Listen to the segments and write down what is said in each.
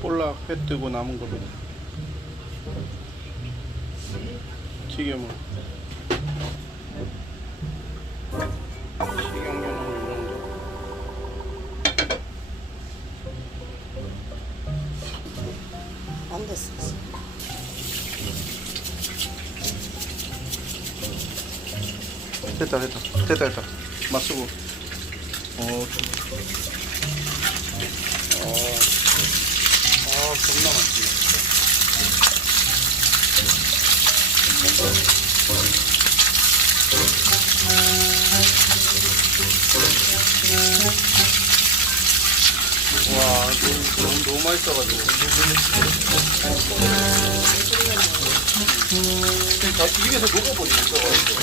볼락 회 뜨고 남은 거로. 튀김을 식용유는 이 정도 안 됐어. 됐다 됐다. 됐다 됐다. 맛쓰고 어, 어, 맛있네 진짜. 와 너무, 너무, 맛있어가지고 다 입에서 녹아버리고 있어가지고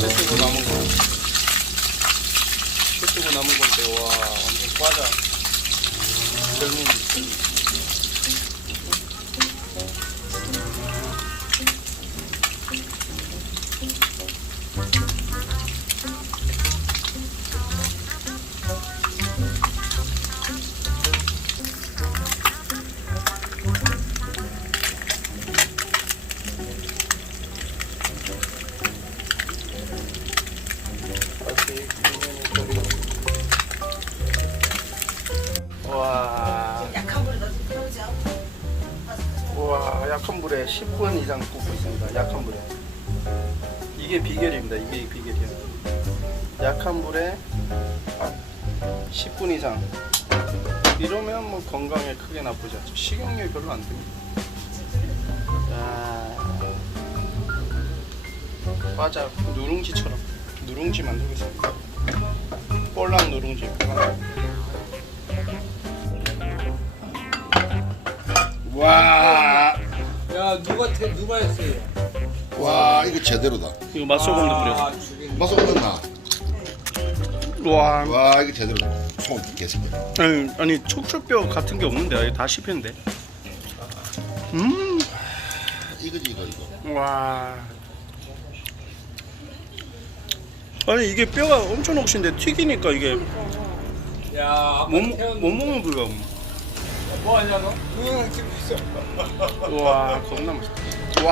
쇠뜨고 남은 거. 남은 건데, 와, 완전 과자. 젊은 느낌. 약한 불에 10분 이상 굽고 있습니다. 약한 불에. 이게 비결입니다. 이게 비결이야. 약한 불에 10분 이상. 이러면 뭐 건강에 크게 나쁘지 않죠. 식용유 별로 안 듭니다. 야, 과자 누룽지처럼 누룽지 만들겠습니다. 볼락 누룽지. 와, 야 누가 태, 누가 했어요? 와 이거 제대로다 이거 맛소금도 뿌렸어. 아, 죽인. 맛 없었나? 와, 와 이거 제대로다 소 계속 아니, 아니 척추뼈 같은 게 없는데 아예 다 씹히는데. 음, 이거지 이거 이거 와. 아니 이게 뼈가 엄청 없신데 튀기니까 이게 야 아까 못, 태웠는데 못 먹는 불가. 뭐 하냐 너? 응, 지금 있어. 와 겁나 멋있다.